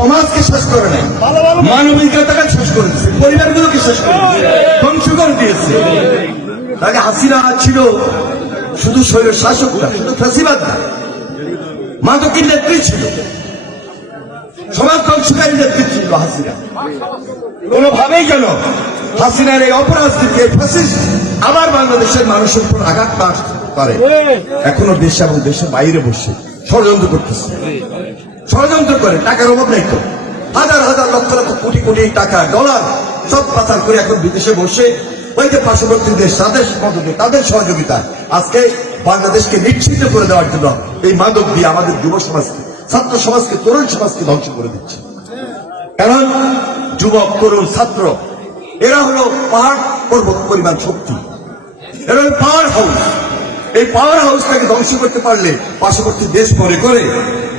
সমাজকে শেষ করে নাই, মানবিকতাকে শেষ করে দিয়েছে, পরিবারগুলোকে শেষ করে দিয়েছে, ধ্বংস করে দিয়েছে। তাকে হাসিনা ছিল শুধু শৈল শাসক না, শুধু ফ্যাসিবাদ না, মাদকের নেত্রী ছিল, সমাজ ধ্বংসকারী নেত্রী ছিল হাসিনা। কোনোভাবেই যেন হাসিনার এই অপরাজনীতি ফ্যাসিস্ট আবার বাংলাদেশের মানুষের উপর আঘাত না করে, এখনো দেশে এবং দেশের বাইরে বসে ষড়যন্ত্র করতেছে, ষড়যন্ত্র করে। টাকার অভাব নাই তো, হাজার হাজার লক্ষ লক্ষ কোটি কোটি টাকা ডলার সব পাচার করে এখন বিদেশে বসে ওই যে পার্শ্ববর্তী দেশ তাদের মদতে, তাদের সহযোগিতা আজকে বাংলাদেশকে নিশ্চিত করে দেওয়ার জন্য এই মাদক দিয়ে আমাদের যুব সমাজকে, ছাত্র সমাজকে, তরুণ সমাজকে ধ্বংস করে দিচ্ছে। কারণ যুবক, তরুণ, ছাত্র এরা হলো পাহাড় পর্বত পরিমাণ শক্তি, এরা হলো পাওয়ার হাউস। এই পাওয়ার হাউসটাকে ধ্বংস করতে পারলে পার্শ্ববর্তী দেশ মনে করে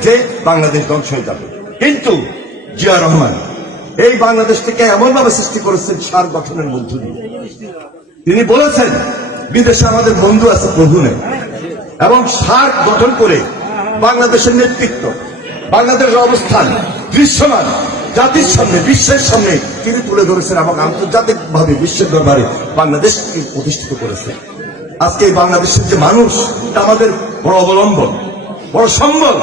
যে বাংলাদেশ ধ্বংস হয়ে যাবে। কিন্তু জিয়া রহমান এই বাংলাদেশটাকে এমনভাবে সৃষ্টি করেছেন সার গঠনের মধ্য দিয়ে। তিনি বলেছেন বিদেশে আমাদের বন্ধু আছে প্রভু নেই, এবং সার গঠন করে বাংলাদেশের নেতৃত্ব, বাংলাদেশের অবস্থান দৃশ্যমান জাতির সামনে, বিশ্বের সামনে তিনি তুলে ধরেছেন এবং আন্তর্জাতিকভাবে বিশ্বের দরবারে বাংলাদেশকে প্রতিষ্ঠিত করেছেন। আজকে এই বাংলাদেশের যে মানুষ, এটা আমাদের বড় অবলম্বন, বড় সম্বল।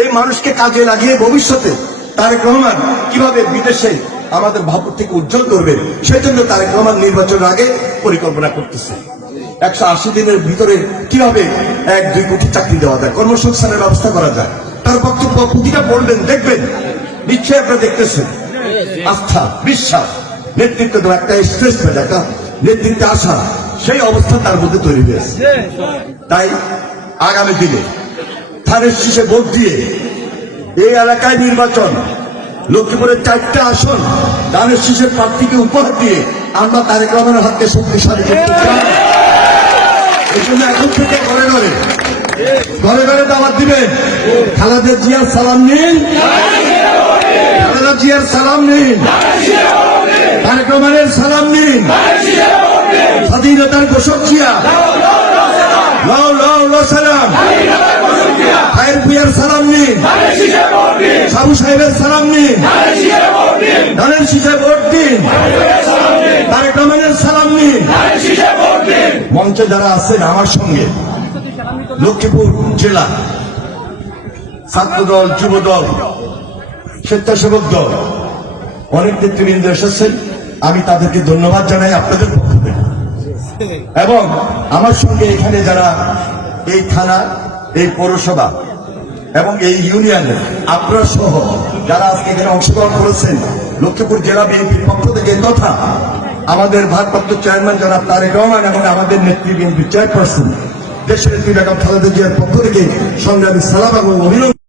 এই মানুষকে কাজে লাগিয়ে ভবিষ্যতে তারেক রহমান কিভাবে বিদেশে আমাদের ভাবমূর্তিকে উজ্জ্বল করবে, সেই জন্য তারেক রহমান নির্বাচনের আগে পরিকল্পনা করতেছে। 180 দিনের ভিতরে কিভাবে 1-2 কোটি চাকরি দেওয়া যায়, কর্মসংস্থানের ব্যবস্থা করা যায়। তার বক্তব্য প্রতিটা বলবেন, দেখবেন নিশ্চয়ই আপনারা দেখতেছেন। আস্থা, বিশ্বাস, নেতৃত্ব দেওয়া, একটা স্ট্রেস পেয়ে একটা নেতৃত্বে আসা, সেই অবস্থা তার মধ্যে তৈরি হয়েছে। তাই আগামী দিনে ধানের শীষে ভোট দিয়ে এই এলাকায় নির্বাচন, লক্ষ্মীপুরের 4টা আসন ধানের শীষের প্রার্থীকে উপহার দিয়ে আমরা তারেক রহমানের হাতকে শক্তিশালী করতে চাই। এই জন্য এখন থেকে ঘরে ঘরে ঘরে ঘরে দাওয়াত দিবেন। খালেদা জিয়ার সালাম নিন, খালেদা জিয়ার সালাম নিন, তারেক রহমানের সালাম নিন, স্বাধীনতার ঘোষক জিয়া লাও লাও লো সালাম, খায়ের ভুইয়ার সালাম নিন, সাবু সাহেবের সালাম নিন, ধানের শীষে ভোট দিন, তারেক রহমানের সালাম নিন। মঞ্চে যারা আছেন আমার সঙ্গে, লক্ষ্মীপুর জেলা ছাত্র দল, যুব দল, স্বেচ্ছাসেবক দল, অনেক নেতৃবৃন্দ এসেছেন, আমি তাদেরকে ধন্যবাদ জানাই আপনাদের পক্ষ থেকে। এবং আমার সঙ্গে এখানে যারা এই থানা, এই পৌরসভা এবং এই ইউনিয়নের আপনারা সহ যারা আজকে এখানে অংশগ্রহণ করেছেন, লক্ষ্মীপুর জেলা বিএনপির পক্ষ থেকে তথা আমাদের ভারপ্রাপ্ত চেয়ারম্যান জনাব তারেক রহমান এবং আমাদের নেত্রী বিএনপির চেয়ারপারসন দেশের নেত্রী বেগম খালেদা জিয়ার পক্ষ থেকে সংগ্রামী সালাম এবং অভিনন্দন।